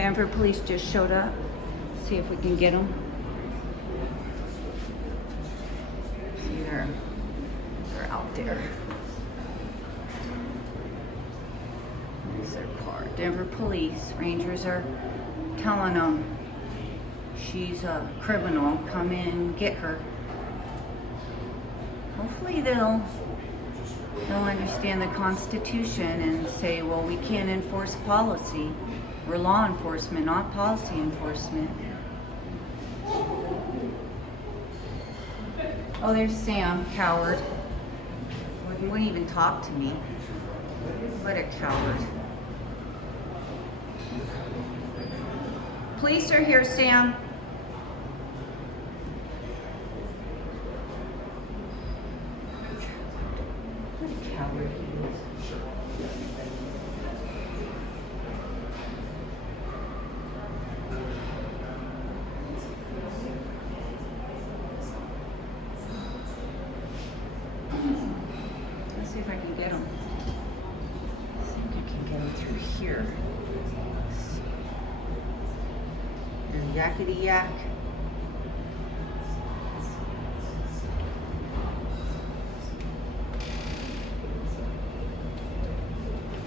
Denver police just showed up. See if we can get them. See, they're out there. There's their car. Denver police rangers are telling them she's a criminal. Come in and get her. Hopefully they'll understand the Constitution and say, well, we can't enforce policy. We're law enforcement, not policy enforcement. Oh, there's Sam, coward. Wouldn't even talk to me. What a coward. Police are here, Sam. What a coward he is. Let's see if I can get him. I think I can get him through here. Yakety yak.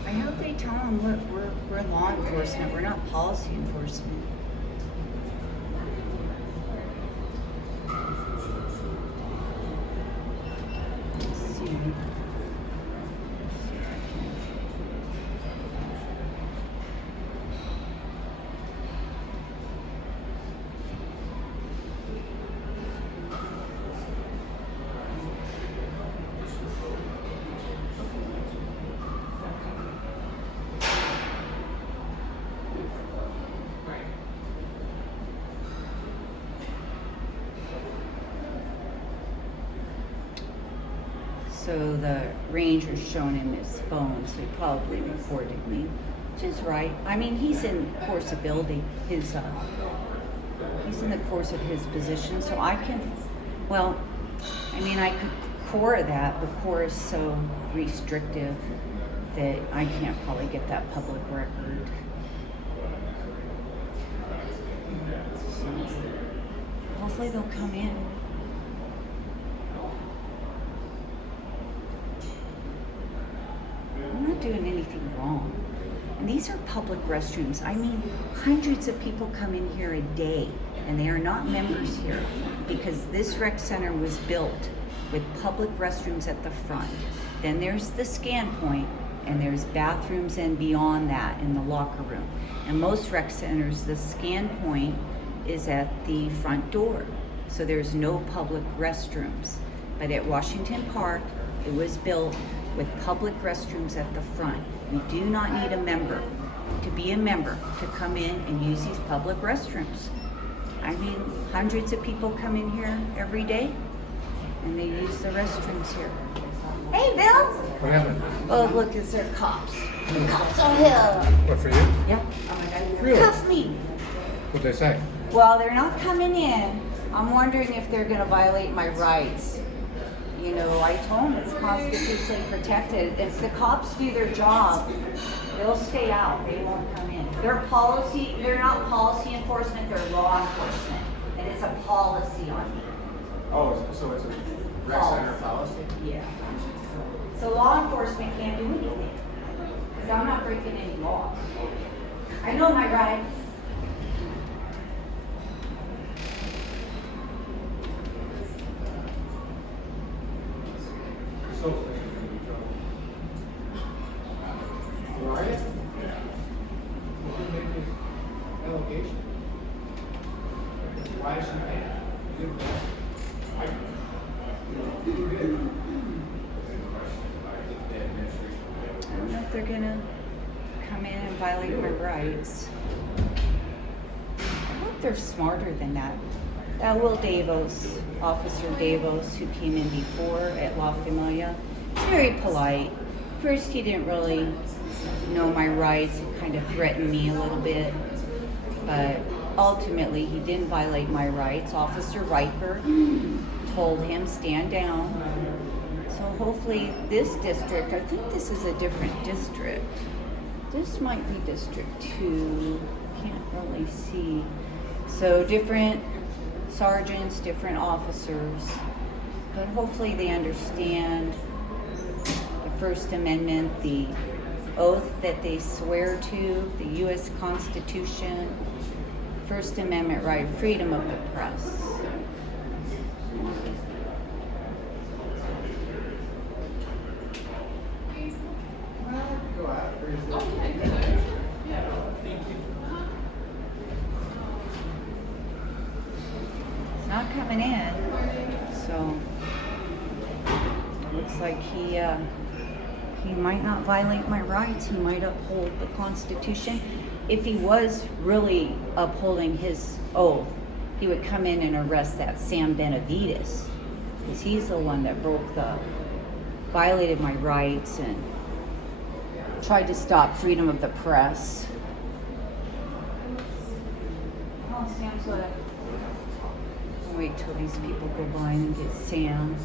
I hope they tell them, look, we're law enforcement. We're not policy enforcement. Let's see. So the ranger's shown him his phone, so he probably reported me, which is right. I mean, he's in course of building his, he's in the course of his position, so I can, well, I mean, I could core that, but core is so restrictive that I can't probably get that public record. So hopefully they'll come in. I'm not doing anything wrong. And these are public restrooms. I mean, hundreds of people come in here a day, and they are not members here because this rec center was built with public restrooms at the front. Then there's the scan point, and there's bathrooms and beyond that in the locker room. And most rec centers, the scan point is at the front door. So there's no public restrooms. But at Washington Park, it was built with public restrooms at the front. We do not need a member to be a member to come in and use these public restrooms. I mean, hundreds of people come in here every day and they use the restrooms here. Hey, Bill! What happened? Oh, look, it's their cops. The cops are here. What, for you? Yeah. Really? Cuff me. What'd they say? Well, they're not coming in. I'm wondering if they're gonna violate my rights. You know, I told them it's constitutionally protected. If the cops do their job, they'll stay out. They won't come in. They're not policy enforcement, they're law enforcement. And it's a policy on me. Oh, so it's a rec center policy? Yeah. So law enforcement can't do anything. Because I'm not breaking any laws. I know my rights. So, where are you? Yeah. Well, who made the allegation? Why is she paying? You didn't pay. You did. I don't know if they're gonna come in and violate my rights. I hope they're smarter than that. That Will Davos, Officer Davos, who came in before at La Familia, he's very polite. First, he didn't really know my rights. He kind of threatened me a little bit. But ultimately, he didn't violate my rights. Officer Riker told him, stand down. So hopefully this district, I think this is a different district. This might be District 2. can't really see. So different sergeants, different officers, but hopefully they understand the First Amendment, the oath that they swear to, the U.S. Constitution, First Amendment right, freedom of the press. Go after yourself. It's not coming in, so looks like he might not violate my rights. He might uphold the Constitution. If he was really upholding his oath, he would come in and arrest that Sam Benavidez, because he's the one that violated my rights and tried to stop freedom of the press. Oh, Sam's left. I'll wait till these people go by and get Sam.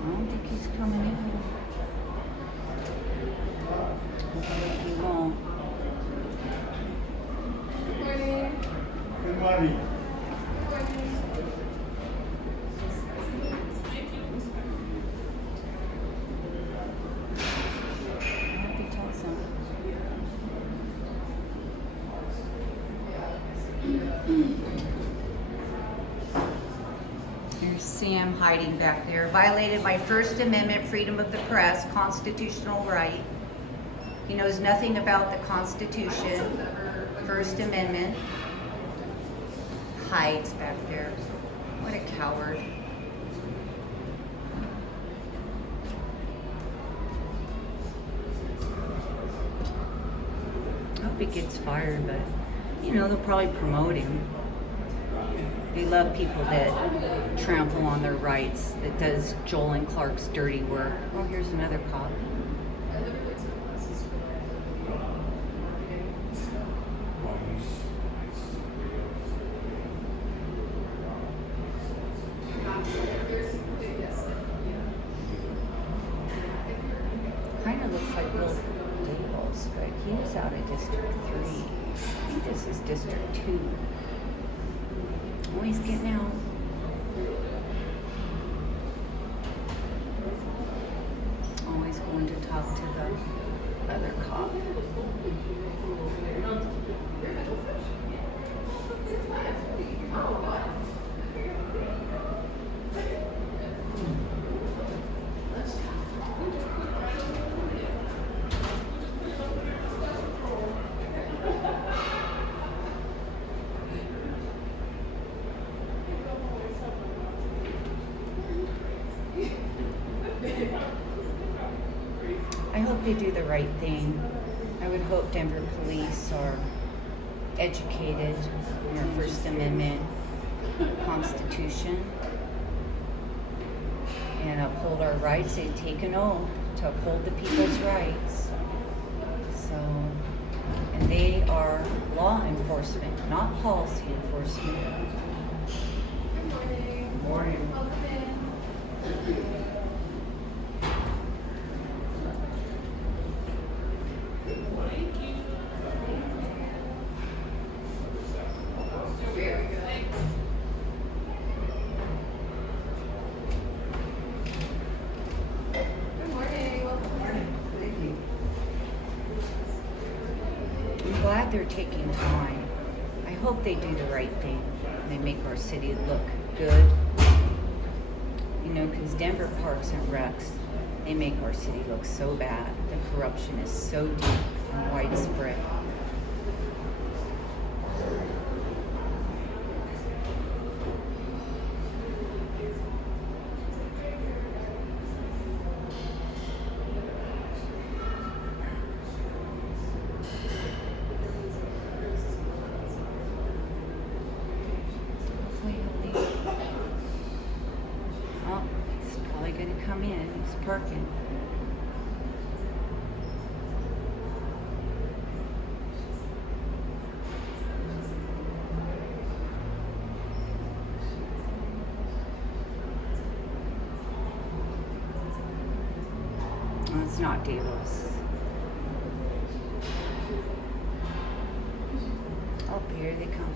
I don't think he's coming in. Hopefully he won't. Good morning. I hope he tells him. Here's Sam hiding back there. Violated my First Amendment freedom of the press, constitutional right. He knows nothing about the Constitution, First Amendment. Hides back there. What a coward. I hope he gets fired, but they'll probably promote him. They love people that trample on their rights, that does Joel and Clark's dirty work. Oh, here's another cop. Kind of looks like Will Davos, but he was out of District 3. I think this is District 2. Oh, he's getting out. Always going to talk to the other cop. I hope they do the right thing. I would hope Denver police are educated in our First Amendment Constitution and uphold our rights. They take an oath to uphold the people's rights. So, and they are law enforcement, not policy enforcement. Good morning. I'm glad they're taking time. I hope they do the right thing. They make our city look good. Because Denver Parks and Recs, they make our city look so bad. The corruption is so deep and widespread. Oh, he's probably going to come in. He's parking. Oh, it's not Davos. Oh, here they come.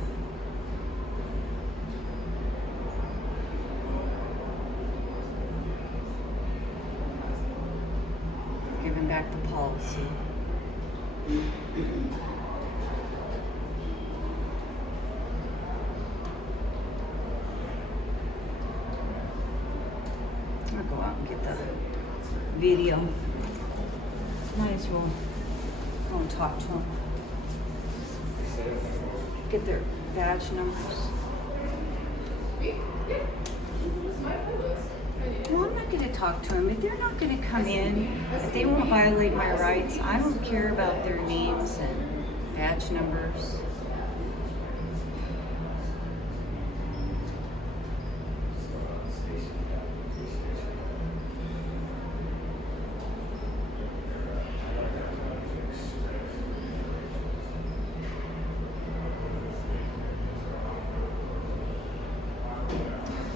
Giving back the policy. I'll go out and get the video. Might as well go and talk to them. Get their badge numbers. Well, I'm not going to talk to them. If they're not going to come in, if they won't violate my rights, I don't care about their names and badge numbers.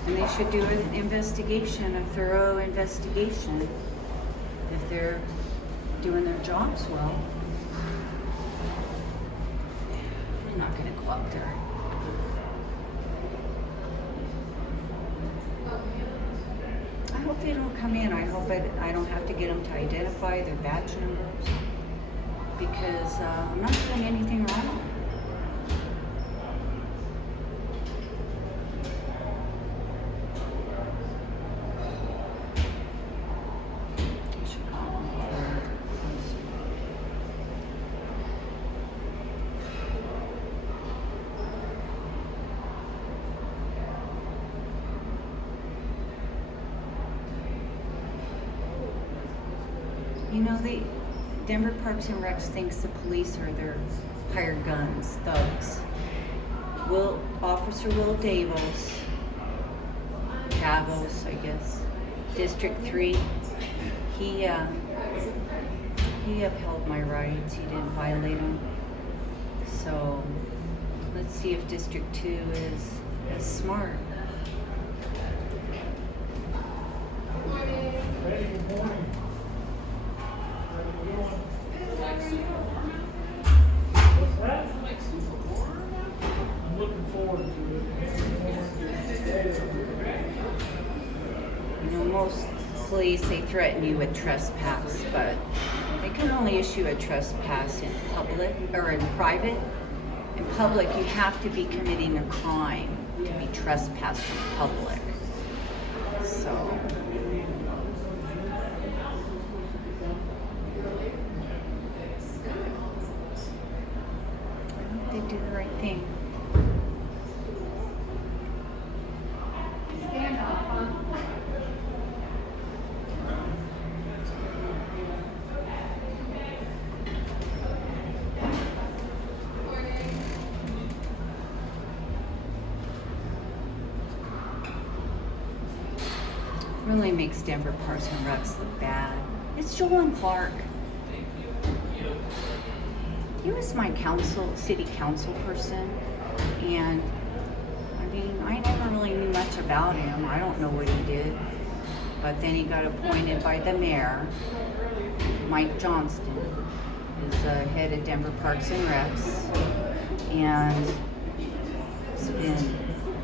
And they should do an investigation, a thorough investigation, if they're doing their jobs well. I'm not going to go up there. I hope they don't come in. I hope I don't have to get them to identify their badge numbers, because I'm not doing anything wrong. You know, Denver Parks and Recs thinks the police are their hired guns, thugs. Officer Davos, I guess, District 3, he upheld my rights. He didn't violate them. So let's see if District 2 is as smart. Good morning. What's that? I'm looking forward to it. You know, most police, they threaten you with trespass, but they can only issue a trespass in public or in private. In public, you have to be committing a crime to be trespassed in public. So I hope they do the right thing. Really makes Denver Parks and Recs look bad. It's Joel Clark. He was my city council person, and I mean, I never really knew much about him. I don't know what he did, but then he got appointed by the mayor, Mike Johnston, is the head of Denver Parks and Recs, and it's been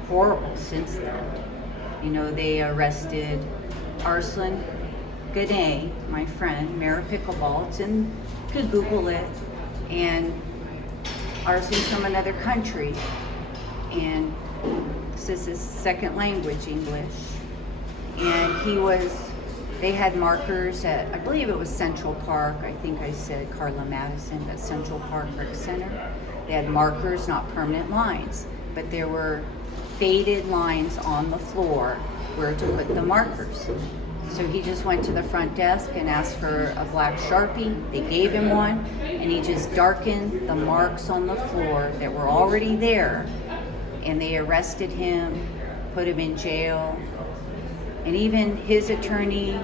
horrible since then. You know, they arrested Arslan Gane, my friend, Mayor of Pickleball. You could Google it. And Arslan's from another country. And this is his second language, English. And they had markers at, I believe it was Central Park. I think I said Carla Madison, but Central Park Rec Center. They had markers, not permanent lines, but there were faded lines on the floor where to put the markers. So he just went to the front desk and asked for a black Sharpie. They gave him one, and he just darkened the marks on the floor that were already there. And they arrested him, put him in jail. And even his attorney,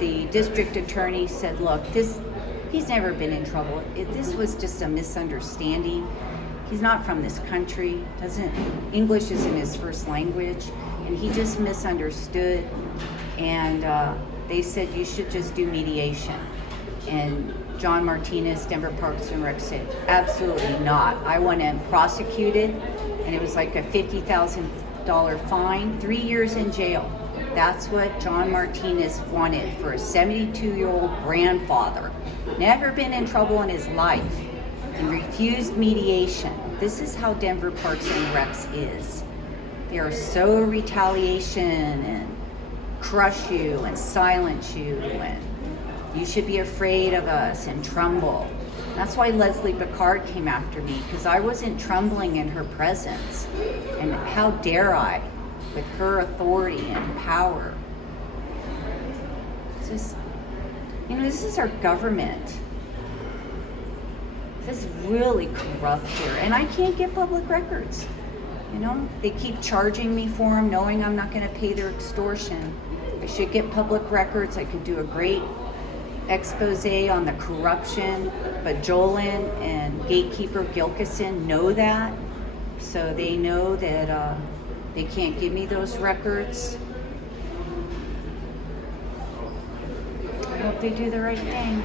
the district attorney, said, look, he's never been in trouble. This was just a misunderstanding. He's not from this country, English isn't his first language, and he just misunderstood. and they said you should just do mediation. And John Martinez, Denver Parks and Rec said, absolutely not. I want him prosecuted, and it was like a $50,000 fine, 3 years in jail. That's what John Martinez wanted for a 72-year-old grandfather. Never been in trouble in his life and refused mediation. This is how Denver Parks and Recs is. They are so retaliation and crush you and silence you, and you should be afraid of us and tremble. That's why Leslie Pickard came after me, because I wasn't trembling in her presence. And how dare I, with her authority and power. It's just, this is our government. This is really corrupt here. And I can't get public records. They keep charging me for them, knowing I'm not going to pay their extortion. I should get public records. I could do a great expose on the corruption, but Jolin and Gatekeeper Gilkison know that, so they know that they can't give me those records. I hope they do the right thing.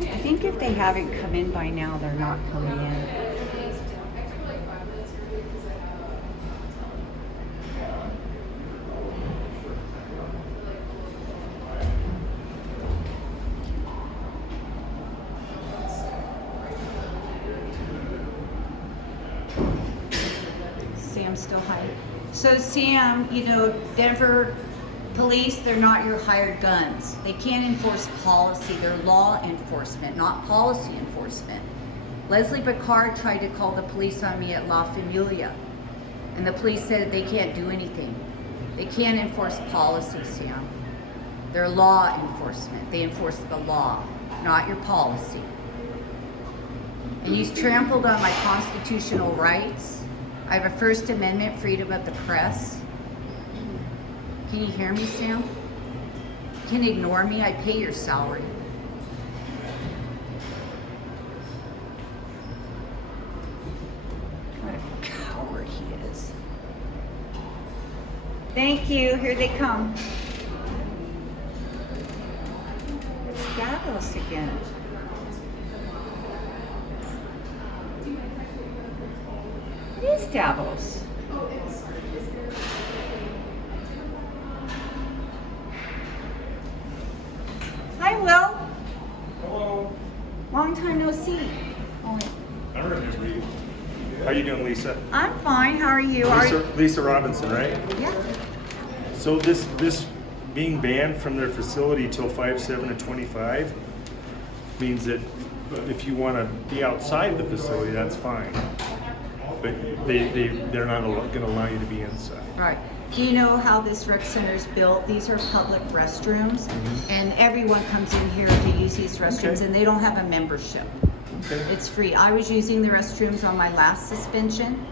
I think if they haven't come in by now, they're not coming in. Sam's still hired. So Sam, Denver police, they're not your hired guns. They can't enforce policy. They're law enforcement, not policy enforcement. Leslie Pickard tried to call the police on me at La Familia, and the police said they can't do anything. They can't enforce policy, Sam. They're law enforcement. They enforce the law, not your policy. And you've trampled on my constitutional rights. I have a First Amendment freedom of the press. Can you hear me, Sam? You can ignore me. I pay your salary. What a coward he is. Thank you. Here they come. It's Davos again. It is Davos. Hi, Will. Hello. Long time no see. Oh, wait. I remember you. How you doing, Lisa? I'm fine. How are you? Lisa Robinson, right? Yeah. So this being banned from their facility till 5/7/25 means that if you want to be outside the facility, that's fine. But they're not going to allow you to be inside. Right. Do you know how this rec center is built? These are public restrooms, and everyone comes in here to use these restrooms, Okay. and they don't have a membership. Okay. It's free. I was using the restrooms on my last suspension.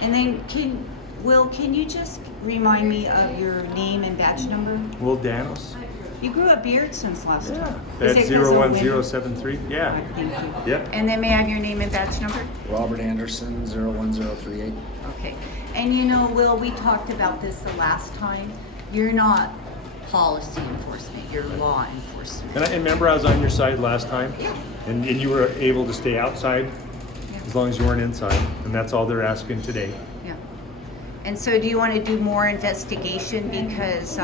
And then can you just remind me of your name and badge number? Will Danos? You grew a beard since last time. That's Is it 'cause of women? 01073. Yeah. Thank you. Yep. And then may I have your name and badge number? Robert Anderson, 01038. Okay. And Will, we talked about this the last time. You're not policy enforcement, you're law enforcement. And I remember I was on your side last time. Yeah. And you were able to stay outside Yeah. as long as you weren't inside. And that's all they're asking today. Yeah. And so do you want to do more investigation? Because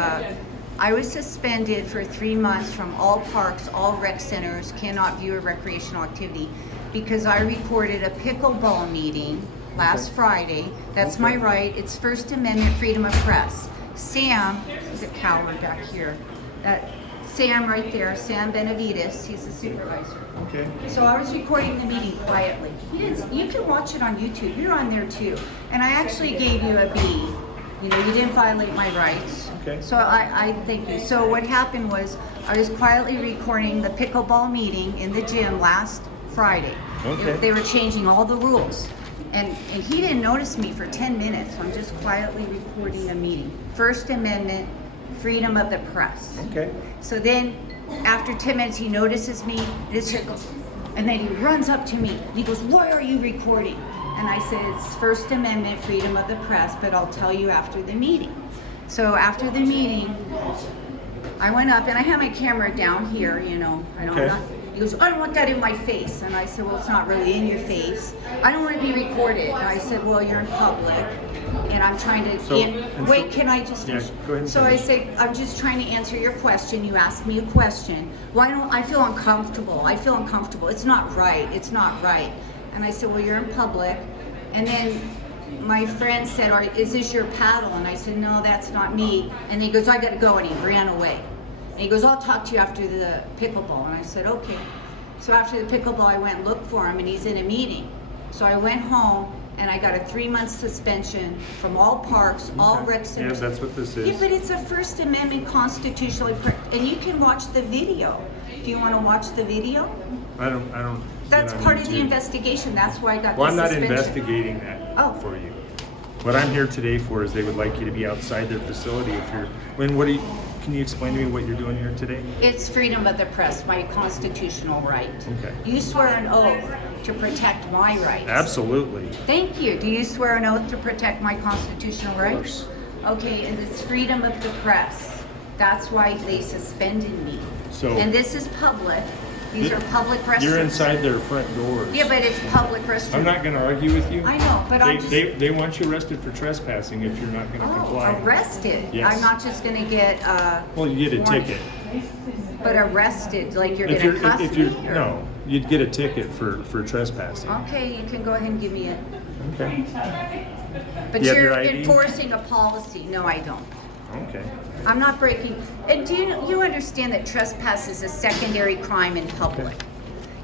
I was suspended for 3 months from all parks, all rec centers, cannot view a recreational activity, because I reported a pickleball meeting last Friday. That's my right. It's First Amendment freedom of press. Sam, is a coward back here. Sam right there, Sam Benavidez, he's the supervisor. Okay. So I was recording the meeting quietly. You can watch it on YouTube. You're on there too. And I actually gave you a B. You didn't violate my rights. Okay. So I thank you. So what happened was I was quietly recording the pickleball meeting in the gym last Friday. Okay. They were changing all the rules. And he didn't notice me for 10 minutes. So I'm just quietly recording the meeting. First Amendment, freedom of the press. Okay. So then, after 10 minutes, he notices me, and his head goes, and then he runs up to me, and he goes, "Why are you recording?" And I said, it's First Amendment, freedom of the press, but I'll tell you after the meeting. So after the meeting, I went up and I had my camera down here, you know. Okay. He goes, I don't want that in my face. And I said, well, it's not really in your face. I don't want to be recorded. And I said, well, you're in public. And I'm trying to, can I just Yeah, go ahead and So I finish. say, I'm just trying to answer your question. You asked me a question. Why don't I feel uncomfortable? I feel uncomfortable. It's not right. It's not right. And I said, well, you're in public. And then my friend said, is this your paddle? And I said, no, that's not me. And he goes, I got to go. And he ran away. And he goes, I'll talk to you after the pickleball. And I said, okay. So after the pickleball, I went and looked for him, and he's in a meeting. So I went home, and I got a 3-month suspension from all parks, all rec Yeah, centers. that's what this Yeah, is. but it's a First Amendment constitutionally, and you can watch the video. Do you want to watch the video? I don't. That's get on part of the YouTube. investigation. That's why I got Well, the I'm not suspension. investigating that Oh. for you. What I'm here today for is they would like you to be outside their facility if you're. Can you explain to me what you're doing here today? It's freedom of the press, my constitutional right. Okay. You swear an oath to protect my rights. Absolutely. Thank you. Do you swear an oath to protect my constitutional rights? Okay, and it's freedom of the press. That's why they suspended me. So- and this is public. These are public restrooms. You're inside their front doors. Yeah, but it's public restrooms. I'm not going to argue with you. I know, but I'm just... They want you arrested for trespassing if you're not going to comply. Arrested? Yes. I'm not just going to get Well, you get a warning. ticket. But arrested, like you're If going to you're, cuff if you're, me? Or? no, you'd get a ticket for trespassing. Okay, you can go ahead and give me it. Okay. But You have you're your ID? enforcing a policy. No, I don't. Okay. I'm not breaking. And do you understand that trespass is a secondary crime in public?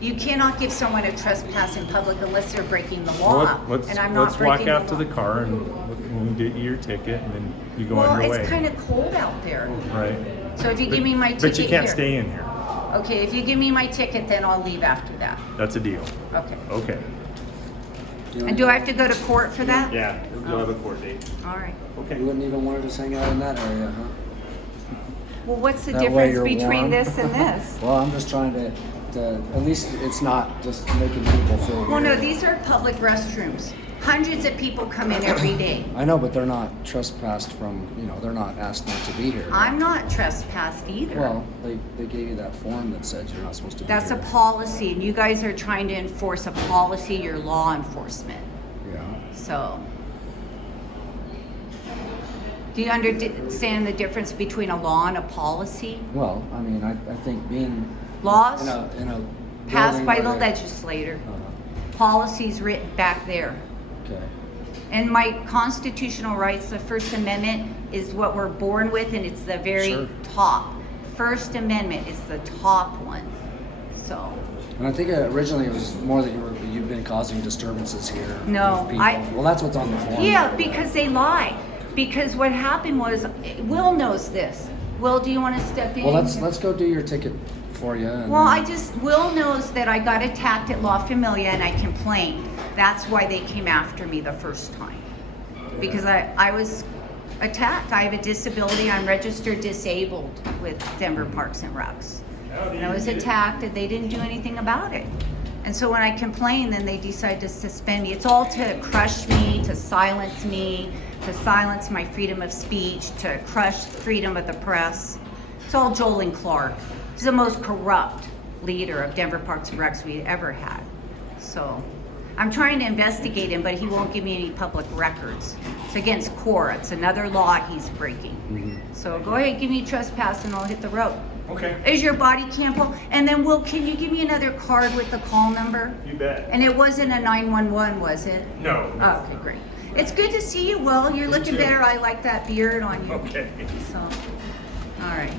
You cannot give someone a trespass in public unless they're breaking the law. Let's and I'm not walk breaking out to the the law. car and we'll get you your ticket and then you go Well, on your way. it's kind of cold out there. Right. So if you give me my ticket But you can't here. stay in here. Okay, if you give me my ticket, then I'll leave after that. That's a deal. Okay. Okay. And do I have to go to court for that? Yeah, you'll have a court date. All right. Okay. You wouldn't even want to just hang out in that area, huh? Well, what's the That way difference you're between warm. this and this? Well, I'm just trying to, at least it's not just making people feel weird. Well, no, these are public restrooms. Hundreds of people come in every day. I know, but they're not trespassed from, they're not asked not to be here. I'm not trespassed either. Well, they gave you that form that said you're not supposed to be That's a here. policy, and you guys are trying to enforce a policy, you're law enforcement. Yeah. So, do you understand the difference between a law and a policy? Well, I mean, I think being Laws in a passed building by where the they- legislator, policies written back there. Okay. And my constitutional rights, the First Amendment, is what we're born with, and it's the very Sure. top. First Amendment is the top one. So, And I think originally it was more that you've been causing disturbances here. No, with people. Well, that's what's on the form. yeah, there. because they lie. Because what happened was, Will knows this. Will, do you want to step in? Well, let's go do your ticket for you. And Well, then- Will knows that I got attacked at La Familia and I complained. That's why they came after me the first time. Because I was attacked. I have a disability. I'm registered disabled with Denver Parks and Recs. And I was attacked and they didn't do anything about it. And so when I complained, then they decided to suspend me. It's all to crush me, to silence my freedom of speech, to crush freedom of the press. It's all Joel and Clark. He's the most corrupt leader of Denver Parks and Recs we ever had. So I'm trying to investigate him, but he won't give me any public records. It's against CORA. It's another law he's breaking. So go ahead, give me trespass and I'll hit the road. Okay. Is your body cam pull? And then Will, can you give me another card with the call number? You bet. And it wasn't a 911, was it? No. Oh, okay, great. It's good to see you, Will. You're looking too. better. I like that beard on you. Okay. So, all right.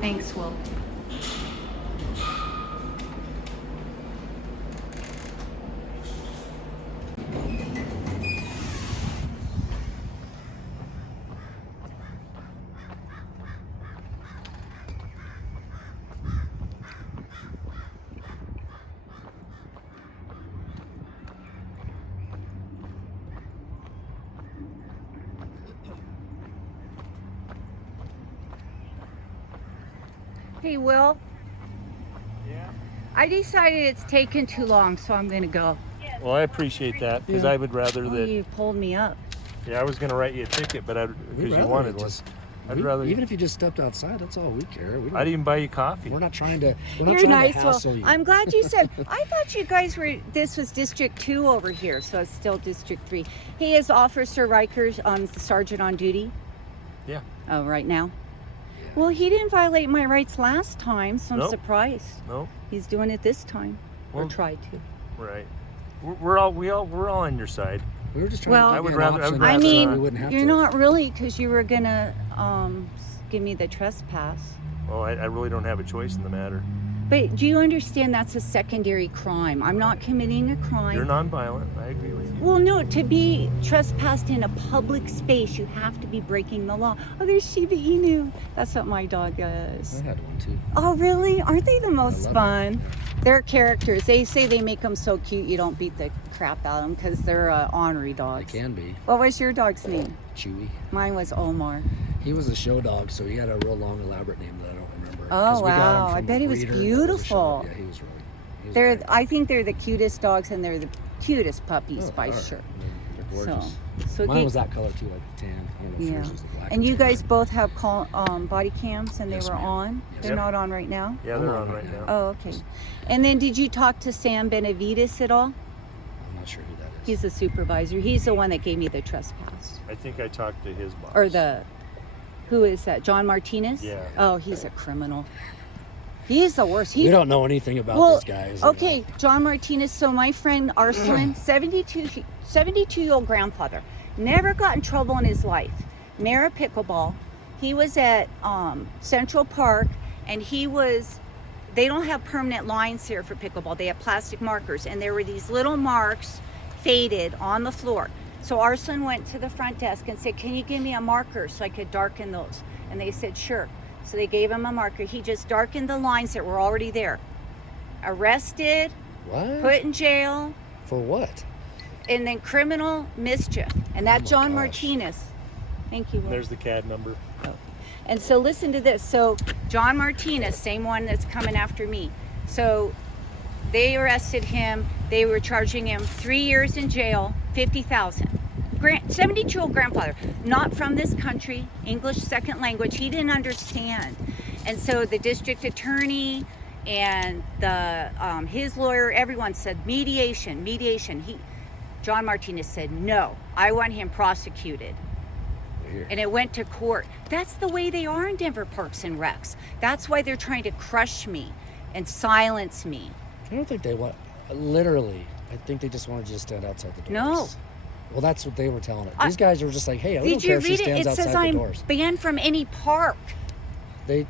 Thanks, Will. Hey, Will. Yeah. I decided it's taken too long, so I'm gonna go. Yes, Well, I appreciate that because Yeah. I would rather Oh, that. you pulled me up. Yeah, I was gonna write you a ticket, but because you wanted one. I'd rather. Even if you just stepped outside, that's all we care. We don't, I'd even buy you coffee. we're not trying to. We're not You're trying nice. to Well, hassle you. I'm glad you said. I thought you guys were. This was District 2 over here, so it's still District 3. He is Officer Rikers, sergeant on duty. Yeah. Oh, right now. Well, he didn't violate my rights last time, so I'm Nope. surprised. No. He's doing it this time, or Well, tried to. Right. We're all on your side. We were just trying Well, to I give would you an rather- I option would so I rather mean, we wouldn't have you're to. not really, because you were gonna give me the trespass. Well, I really don't have a choice in the matter. But do you understand that's a secondary crime? I'm not committing a crime. You're nonviolent. I agree with you. Well, no, to be trespassed in a public space, you have to be breaking the law. Oh, there's Shiba Inu. That's what my dog is. I had one too. Oh, really? Aren't they the most love fun? it. They're characters. They say they make them so cute you don't beat the crap out of them because they're ornery It dogs. can be. What was your dog's name? Chewy. Mine was Omar. He was a show dog, so he had a real long, elaborate name that I don't remember. Oh, 'Cause we got him wow. I from bet a he was breeder that a beautiful. show- Yeah, he was really. He was They're, great. I think they're the cutest dogs and they're the cutest puppies Oh, by they are. sure. They're So, gorgeous. so Mine they- was that color too, like the tan. I don't know if yeah. yours was the black. And or you tan. guys both have body cams and they Yes, were ma'am. on? Yes, They're ma'am. not on right now? Yeah, they're on right now. Oh, okay. And then did you talk to Sam Benavidez at all? I'm not sure who that is. He's the supervisor. He's the one that gave me the trespass. I think I talked to his boss. Or who is that? John Martinez? Yeah. Oh, he's a criminal. He's the worst. We don't know anything about these guys. you Okay, know. John Martinez. So my friend Arslan, 72-year-old grandfather, never got in trouble in his life. Mayor of Pickleball. He was at Central Park, and they don't have permanent lines here for pickleball. They have plastic markers, and there were these little marks faded on the floor. So Arslan went to the front desk and said, "Can you give me a marker so I could darken those?" And they said, "Sure." So they gave him a marker. He just darkened the lines that were already there. Arrested, What? put in jail, For what? and then criminal mischief. And that Oh my John gosh. Martinez. Thank you. Will. There's the CAD number. And so listen to this. So John Martinez, same one that's coming after me. So they arrested him. They were charging him 3 years in jail, $50,000. 72-year-old grandfather, not from this country, English second language. He didn't understand. And so the district attorney and his lawyer, everyone said mediation. John Martinez said, "No, I want him prosecuted." Weird. And it went to court. That's the way they are in Denver Parks and Recs. That's why they're trying to crush me and silence me. I don't think they want. Literally, I think they just wanted you to stand outside the doors. No. Well, that's what they were telling it. These guys were just like, "Hey, I don't Did care you if she read it? stands It outside says the I'm doors." banned from any park. They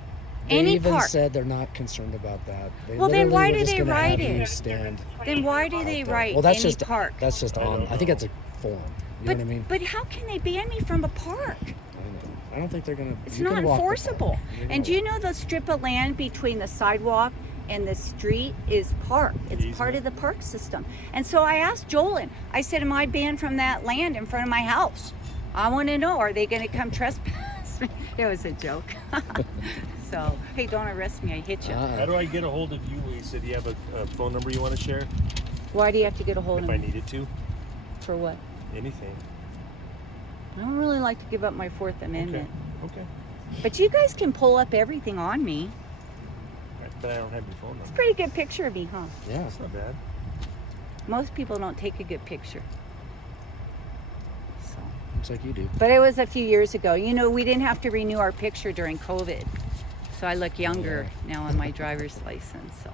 Any even park. said they're not concerned about that. They Well, then literally why were do just they gonna write have you it? Stand Then why do out they there. write Well, that's any just park? that's just on. I think that's a form. You know what I mean? But how can they ban me from a park? I know. I don't think they're gonna. It's you not can walk the park. enforceable. You're And gonna do you know the strip of land between the sidewalk and the street is park? It's part of the park system. And so I asked Jolin, I said, "Am I banned from that land in front of my house? I want to know, are they going to come trespass me?" It was a joke. So, hey, don't arrest me, I hit you. How do I get a hold of you? You said you have a phone number you want to share? Why do you have to get a hold If of I me? needed to. For what? Anything. I don't really like to give up my Fourth Amendment. Okay. But you guys can pull up everything on me. But I don't have your phone number. Pretty good picture of me, huh? Yeah. That's not bad. Most people don't take a good picture. So. Looks like you do. But it was a few years ago. You know, we didn't have to renew our picture during COVID. So I look younger now on my driver's license. So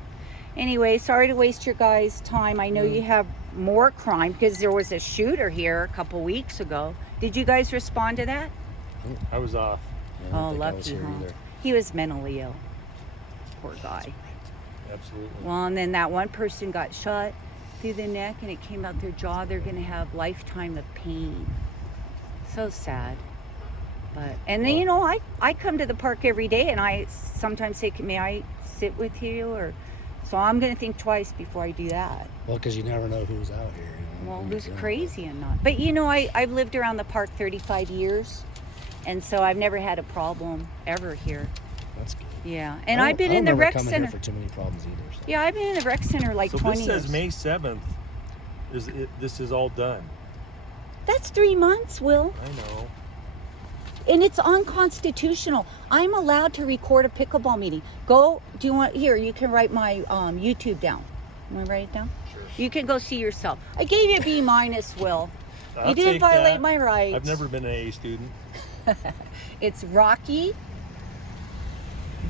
anyway, sorry to waste your guys' time. I know you have more crime because there was a shooter here a couple weeks ago. Did you guys respond to that? I was off. I don't Oh, think I was lucky, here huh? either. He was mentally ill. Poor guy. Absolutely. Well, and then that one person got shot through the neck and it came out their jaw. They're going to have lifetime of pain. So sad. But and then, you know, I come to the park every day and I sometimes say, "May I sit with you?" Or so I'm going to think twice before I do that. Well, because you never know who's out here. You know, Well, who who's you're dealing crazy and not? But you know, I've lived around the park 35 years, and so I've never had a problem ever here. with. That's good. Yeah, I and don't- I've been I in don't the remember rec coming center. here for too many problems either. So. Yeah, I've been in the rec center like So 20 this says years. May 7th. this is all done. That's 3 months, Will. I know. And it's unconstitutional. I'm allowed to record a pickleball meeting. Do you want, here, you can write my YouTube down. You want to write it down? Sure. You can go see yourself. I gave you a B minus, Will. I'll You didn't take violate that. my rights. I've never been an A student. It's Rocky.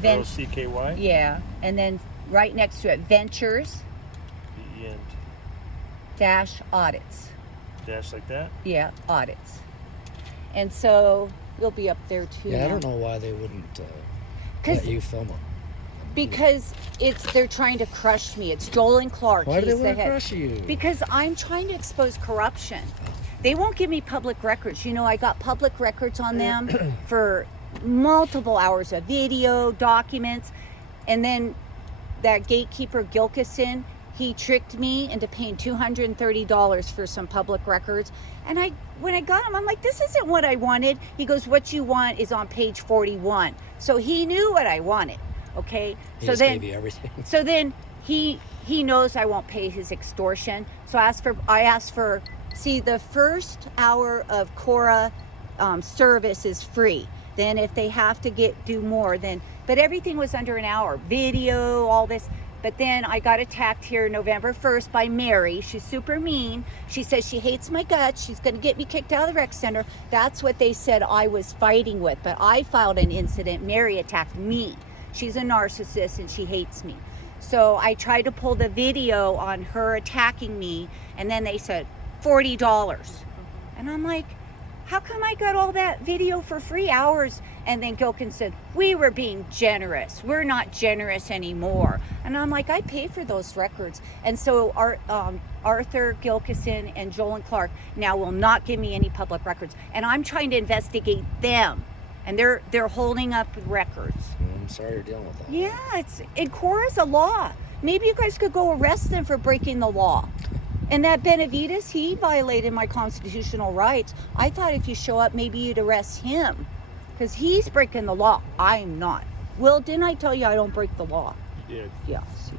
CKY? Yeah. And then right next to it, Ventures The end. dash audits. Dash like that? Yeah, audits. And so you'll be up there too. Yeah, I now. don't know why they wouldn't 'Cause- let you film them. Because they're trying to crush me. It's Joel and Clark. Why do they He's the want to head. crush you? Because I'm trying to expose corruption. They won't give me public records. You know, I got public records on them for multiple hours of video, documents, and then that gatekeeper Gilkison, he tricked me into paying $230 for some public records. And when I got him, I'm like, this isn't what I wanted. He goes, what you want is on page 41. So he knew what I wanted. Okay. He So just then gave you everything. So then he knows I won't pay his extortion. So I asked for see, the first hour of Cora service is free. Then if they have to do more, but everything was under an hour, video, all this. But then I got attacked here November 1st by Mary. She's super mean. She says she hates my guts. She's going to get me kicked out of the rec center. That's what they said I was fighting with. But I filed an incident. Mary attacked me. She's a narcissist and she hates me. So I tried to pull the video on her attacking me, and then they said $40. And I'm like, how come I got all that video for free hours? And then Gilkin said, we were being generous. We're not generous anymore. And I'm like, I pay for those records. And so Arthur Gilkison and Joel and Clark now will not give me any public records. And I'm trying to investigate them. And they're holding up records. I'm sorry you're dealing with that. Yeah, Cora's a law. Maybe you guys could go arrest them for breaking the law. And that Benavidez, he violated my constitutional rights. I thought if you show up, maybe you'd arrest him. Because he's breaking the law. I'm not. Will, didn't I tell you I don't break the law? You did. Yeah, see.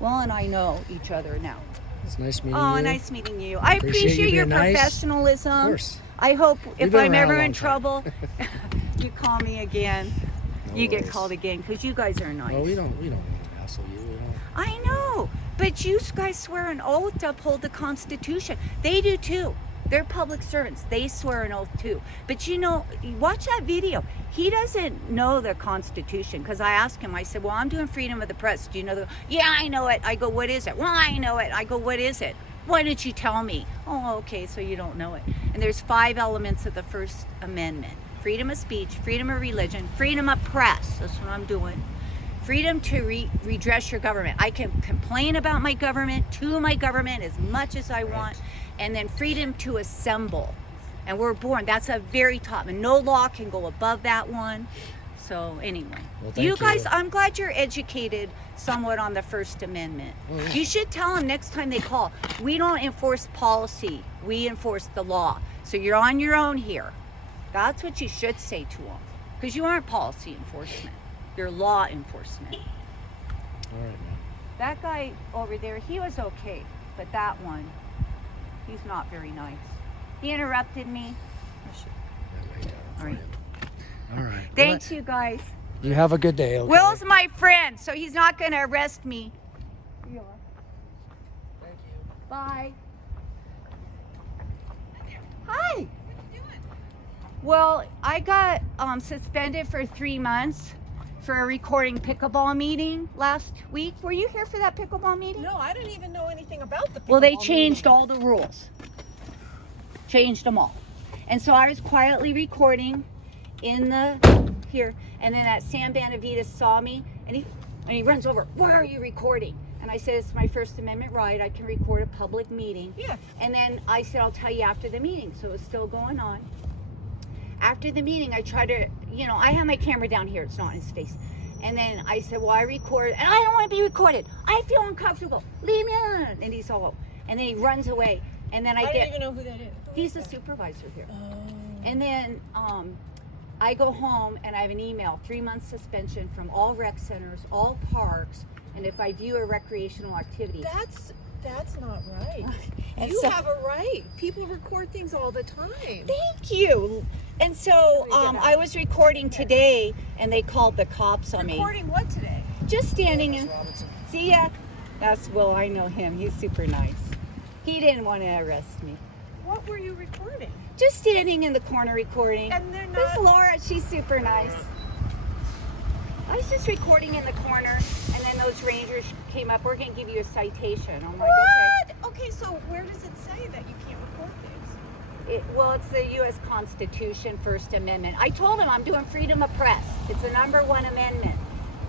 Will and I know each other now. It's nice meeting you. Oh, nice meeting you. I Appreciate appreciate you your being nice. professionalism. Of course. I hope We've if been I'm around ever a long in time. trouble, you call me again. No You get worries. called again because you guys are nice. Well, we don't hassle you. We don't. I know, but you guys swear an oath to uphold the Constitution. They do too. They're public servants. They swear an oath too. But you know, watch that video. He doesn't know the Constitution because I asked him, I said, well, I'm doing freedom of the press. Do you know yeah, I know it. I go, what is it? Well, I know it. I go, what is it? Why didn't you tell me? Oh, okay, so you don't know it. And there's 5 elements of the First Amendment. Freedom of speech, freedom of religion, freedom of press. That's what I'm doing. Freedom to redress your government. I can complain about my government, to my government, as much as I want. And then freedom to assemble. And we're born, that's a very top, and no law can go above that one. So anyway, Well, you thank guys, you. I'm glad you're educated somewhat on the First Amendment. Oh, yeah. You should tell them next time they call, we don't enforce policy, we enforce the law. So you're on your own here. That's what you should say to them. Because you aren't policy enforcement, you're law enforcement. All right, man. That guy over there, he was okay, but that one, he's not very nice. He interrupted me. Yeah, wait down All for right. you. All right. Thanks, you guys. You have a good day. Okay? Will's my friend, so he's not going to arrest me. Here you are. Thank you. Bye. Hi. Well, I got suspended for 3 months for a recording pickleball meeting last week. Were you here for that pickleball meeting? No, I didn't even know anything about the pickleball Well, they meeting. changed all the rules. Changed them all. And so I was quietly recording in the here, and then that Sam Benavidez saw me, and he runs over. Why are you recording? And I said, it's my First Amendment right. I can record a public meeting. Yeah. And then I said, I'll tell you after the meeting. So it's still going on. After the meeting, I tried to, I have my camera down here. It's not in his face. And then I said, well, I record, and I don't want to be recorded. I feel uncomfortable. Leave me alone. And he's all, and then he runs away. And then I I didn't get, even know who that is. he's the supervisor here. Oh. And then I go home and I have an email, 3-month suspension from all rec centers, all parks, and if I view a recreational activity. That's That's not right. And You so- have a right. People record things all the time. Thank you. And so I was recording today, and they called the cops on me. Recording what today? Just standing in. See ya. That's Will. I know him. He's super nice. He didn't want to arrest me. What were you recording? Just standing in the corner recording. And they're This not. Laura, she's super nice. I was just recording in the corner, and then those rangers came up. We're gonna give you a citation. I'm like, okay. What? Okay, so where does it say that you can't record things? Well, it's the U.S. Constitution, First Amendment. I told them I'm doing freedom of press. It's the #1 amendment,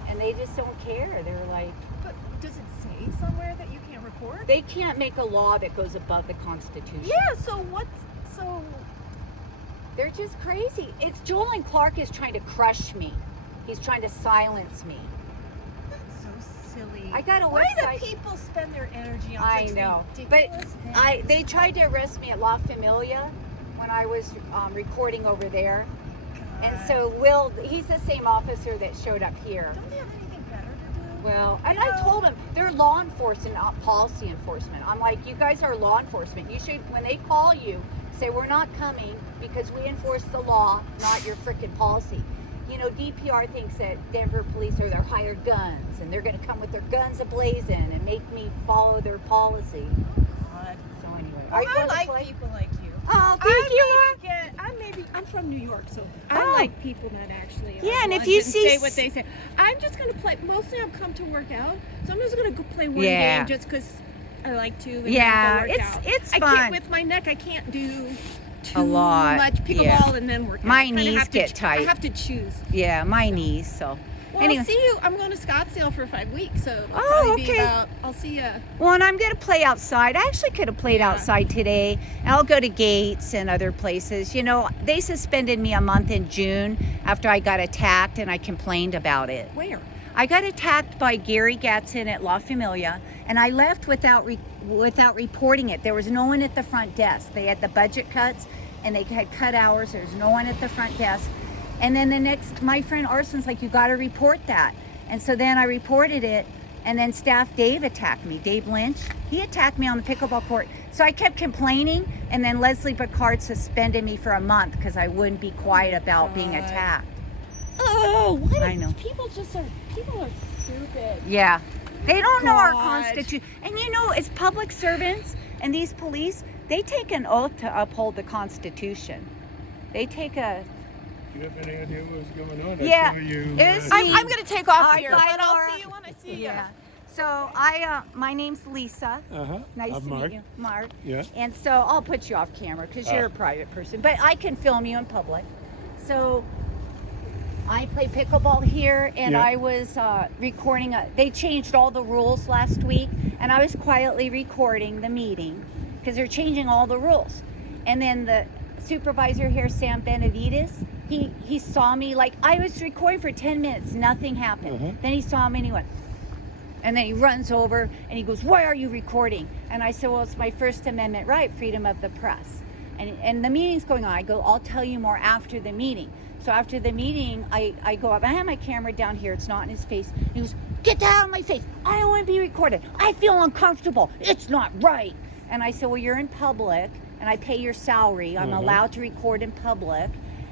and they just don't care. They're like, But does it say somewhere that you can't record? they can't make a law that goes above the Constitution. Yeah, so They're just crazy. It's Joel and Clark is trying to crush me. He's trying to silence me. that's so silly. I got a Why website. do people spend their energy on I such know, ridiculous but things? they tried to arrest me at La Familia when I was recording over there, and so Will, he's the same officer that showed up here. Don't they have anything better to do? Well, and I told him they're law enforcement, not policy enforcement. I'm like, you guys are law enforcement. You should, when they call you, say we're not coming because we enforce the law, not your freaking policy. You know, DPR thinks that Denver police are their hired guns, and they're going to come with their guns ablazing and make me follow their policy. God. So anyway, I like people like you. Oh, thank you, Laura. I'm from New York, so Oh. I like people that actually Yeah, and if blunt you and see say what they say. I'm just gonna play. Mostly, I've come to work out, so I'm just gonna go play one Yeah. game just because I like to. And Yeah, then go work it's- out. it's I fun. can't, with my neck, I can't do too lot, much pickleball yeah. and then work out. My I kinda knees have to get tight. I have to choose. Yeah, my knees. So Well, anyway. I'll see you. I'm going to Scottsdale for 5 weeks, so it'll Oh, probably be okay. about. I'll see you. Well, and I'm going to play outside. I actually could have played Yeah. outside today. I'll go to Gates and other places. You know, they suspended me a month in June after I got attacked, and I complained about it. Where? I got attacked by Gary Gatson at La Familia, and I left without reporting it. There was no one at the front desk. They had the budget cuts, and they had cut hours. There was no one at the front desk. And then my friend Arson's like, you got to report that. And so then I reported it, and then Staff Dave attacked me. Dave Lynch, he attacked me on the pickleball court. So I kept complaining, and then Leslie Pickard suspended me for a month because I wouldn't be quiet about being God. attacked. Oh, what? I know. People are stupid. Yeah. They don't know our God. Constitution. And you know, as public servants and these police, they take an oath to uphold the Constitution. They take a... Do you have any idea what was going on? Yeah, I saw you. it was I'm me. going to take off All here, right, but I'll Laura. see you when I see you. Yeah. So my name's Lisa. Nice to Mark. meet you, Mark. Yeah. And so I'll put you off camera because you're a private person, but I can film you in public. So I play pickleball here, and Yeah. I was recording. They changed all the rules last week, and I was quietly recording the meeting because they're changing all the rules. And then the supervisor here, Sam Benavidez, he saw me, like I was recording for 10 minutes, nothing happened. Then he saw me and he went, and then he runs over and he goes, why are you recording? And I said, well, it's my First Amendment right, freedom of the press. And the meeting's going on. I go, I'll tell you more after the meeting. So after the meeting, I go up. I have my camera down here. It's not in his face. He goes, get that out of my face. I don't want to be recorded. I feel uncomfortable. It's not right. And I said, well, you're in public and I pay your salary. I'm allowed to record in public.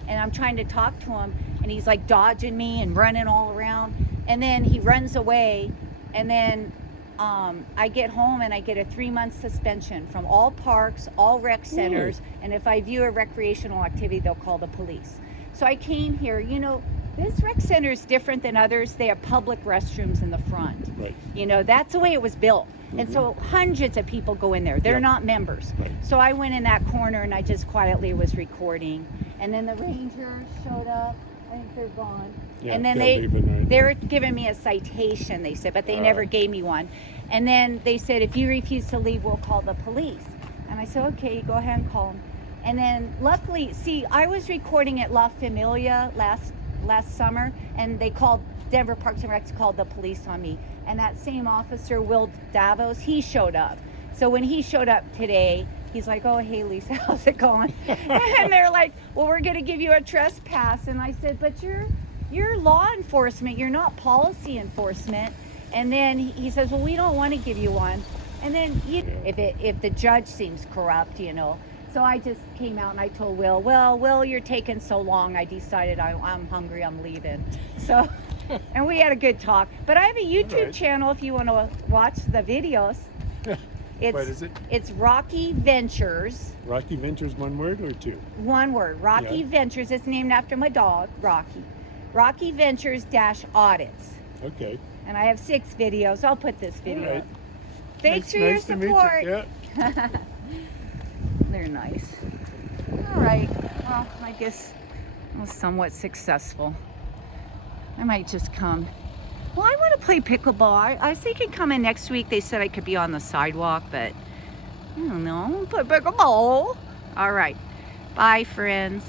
And I'm trying to talk to him. And he's like dodging me and running all around. And then he runs away. And then I get home and I get a 3-month suspension from all parks, all rec centers. And if I view a recreational activity, they'll call the police. So I came here. You know, this rec center is different than others. They have public restrooms in the front. Right. You know, that's the way it was built. And so hundreds of people go in there. They're Yep. not members. Right. So I went in that corner and I just quietly was recording. And then the rangers showed up. I think they're gone. Yeah, And then they're leaving right they were giving me a citation, they said, but they never gave me one. And then they said, if you refuse to leave, we'll call the police. And I said, okay, go ahead and call them. And then luckily, see, I was recording at La Familia last summer, and they called, Denver Parks and Recs called the police on me. And that same officer, Will Davos, he showed up. So when he showed up today, he's like, oh, hey, Lisa, how's it going? And they're like, well, we're going to give you a trespass. And I said, but you're law enforcement. You're not policy enforcement. And then he says, well, we don't want to give you one. And then if the judge seems corrupt, you know. So I just came out and I told Will, you're taking so long. I decided I'm hungry, I'm leaving. So, and we had a good talk. But I have a YouTube channel if you want to watch the videos. What is it? It's Rocky Ventures. Rocky Ventures, one word or two? One word. Rocky Ventures. It's named after my dog, Rocky. RockyVentures-Audits. Okay. And I have 6 videos. I'll put this video All right. up. Thanks for Nice your to meet you. support. Yeah. They're nice. All right. Well, I guess I was somewhat successful. I might just come. Well, I want to play pickleball. I was thinking coming next week. They said I could be on the sidewalk, but I don't know. Play pickleball. All right. Bye, friends.